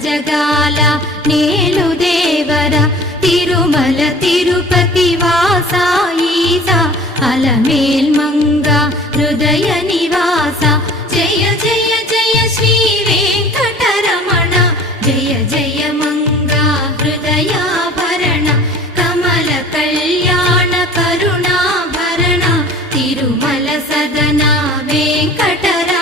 జగాల నేలు దేవర తిరుమల తిరుపతి వాసా ఈసా అలమేల్ మంగ హృదయ నివాస జయ జయ జయ శ్రీ వెంకటరమణ జయ జయ మంగ హృదయాభరణ కమల కళ్యాణ కరుణాభరణ తిరుమల సదన వెంకటరమణ